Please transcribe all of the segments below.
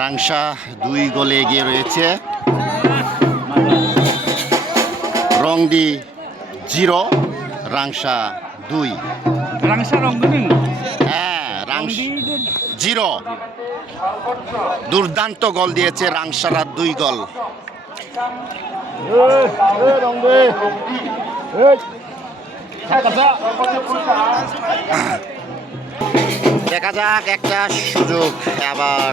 রাংসা 2 গোলে এগিয়ে রয়েছে। রংদি 0, রাংসা 2। হ্যাঁ, 0। দুর্দান্ত গোল দিয়েছে রাংসারা, 2 গোল। দেখা যাক, একটা সুযোগ, আবার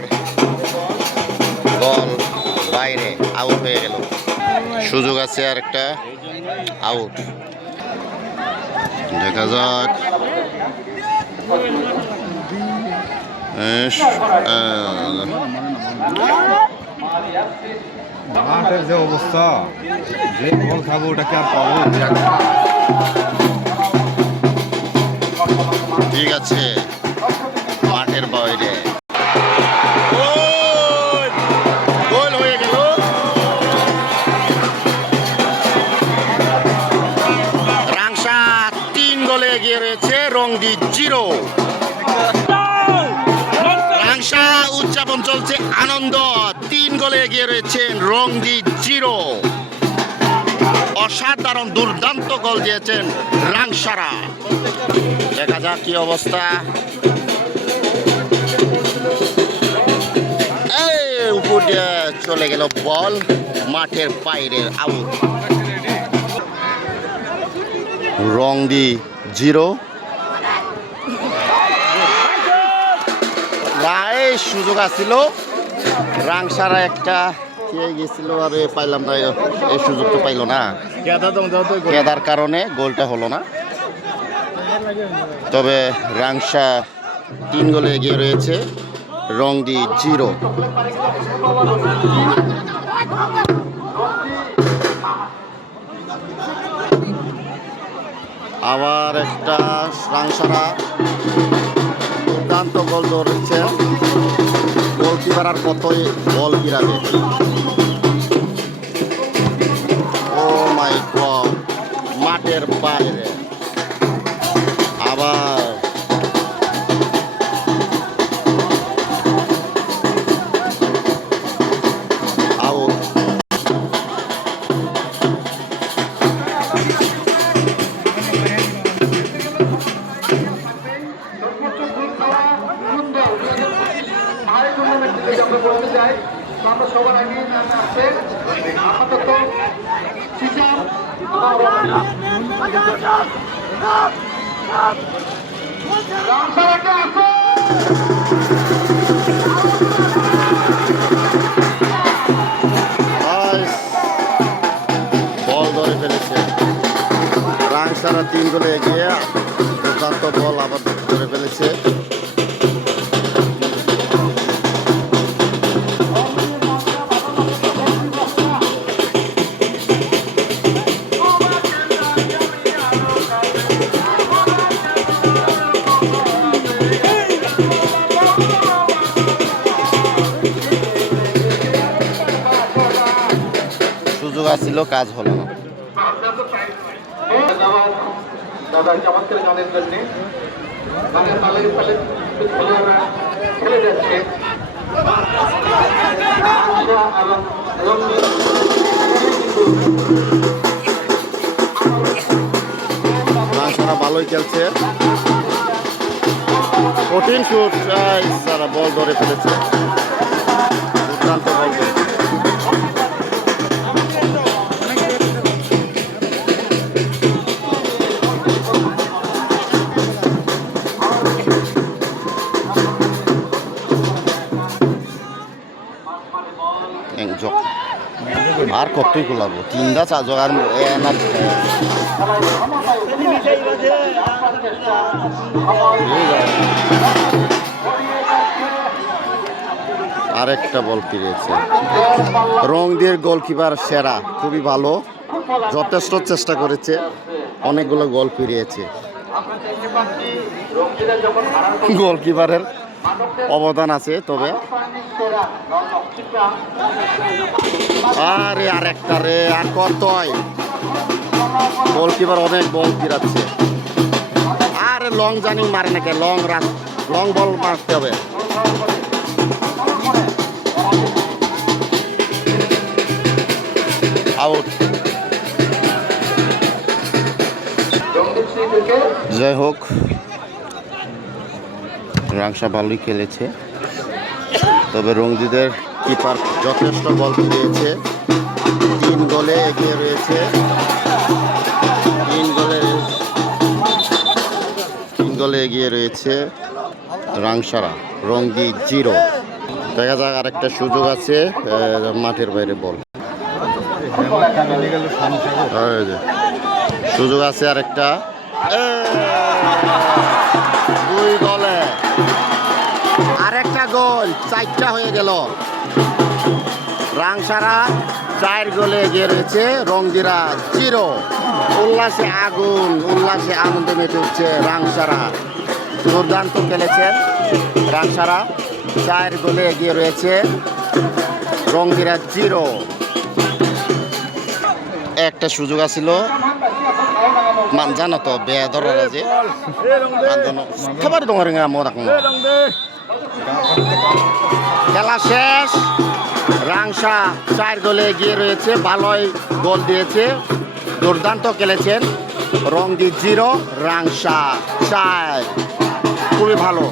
বল বাইরে, আউট হয়ে গেল। সুযোগ আছে আর একটা, আউট। দেখা যাক, মাঠের যে অবস্থা, যে বল খাবো ওটাকে আর পাবো? ঠিক আছে, মাঠের বাইরে গোল হয়ে গেল। রাংসা 3 গোলে এগিয়ে রয়েছে, রংদি 0। রাংসা উদযাপন চলছে, আনন্দ। 3 গোলে এগিয়ে রয়েছেন, রংদি 0। অসাধারণ দুর্দান্ত গোল দিয়েছেন রাংসারা। দেখা যাক কি অবস্থা। উপর দিয়ে চলে গেল বল, মাঠের বাইরে, আউট। রংদি 0। সুযোগ আছিল, রাংসারা একটা খেয়ে গেছিল, আর পাইলাম না, এই সুযোগটা পাইল না, কেদার কারণে গোলটা হলো না। তবে রাংসা 3 গোলে এগিয়ে রয়েছে, রংদি 0। আবার একটা রাংসারা দুর্দান্ত গোল ধরেছে। গোলকিপার আর কতই বল গিরাবে। ও মাই গড, মাঠের বাইরে আবার আউট। সবার আগে আছে আপাতত বল ধরে ফেলেছে রাংসারা, 3 গোলে এগিয়ে। দুর্দান্ত বল আবার ধরে ফেলেছে। সুযোগ আসছিল, কাজ হলো না। দাদা চমৎকার গানের জন্য গানের তালের তালে খেলে যাচ্ছে। রাংসারা ভালোই খেলছে, কঠিন শুট, সারা বল ধরে ফেলেছে। দুর্দান্ত বল। আর কতই গোলাবো, 3টা 4 জগ আর আরেকটা বল ফিরেছে। রংদির গোলকিপার সেরা, খুবই ভালো, যথেষ্ট চেষ্টা করেছে, অনেকগুলো গোল ফিরিয়েছে। গোলকিপারের অবদান আছে। তবে আরে আরেকটা রে, আর কতই গোলকিপার অনেক বল ফিরাচ্ছে। আর লং জানি মারে নাকি, লং বল মারতে হবে। যাই হোক, রাংসা ভালোই খেলেছে, তবে রঙ্গিদের কিপার যথেষ্ট বল দিয়েছে। 3 গোলে এগিয়ে রয়েছে, 3 গোলে এগিয়ে রয়েছে রাংসারা, রঙ্গি 0। দেখা যাক, আরেকটা সুযোগ আছে, মাঠের বাইরে বল, এই যে সুযোগ আছে আরেকটা, 2 গোলে আরেকটা গোল, 4টা হয়ে গেল। রাংসারা 4 গোলে এগিয়ে রয়েছে, রঙ্গিরা 0। উল্লাসে আগুন, উল্লাসে আনন্দে মেতে উঠছে রাংসারা। দুর্দান্ত খেলেছেন রাংসারা, 4 গোলে এগিয়ে রয়েছে, রঙ্গিরা 0। একটা সুযোগ আছিল, জানো তো বেদরা যে খাবার দোকান খেলা শেষ, রাংসা 4 গোলে এগিয়ে রয়েছে, ভালোই গোল দিয়েছে, দুর্দান্ত খেলেছেন। রঙ্গি 0, রাংসা 4, খুবই ভালো।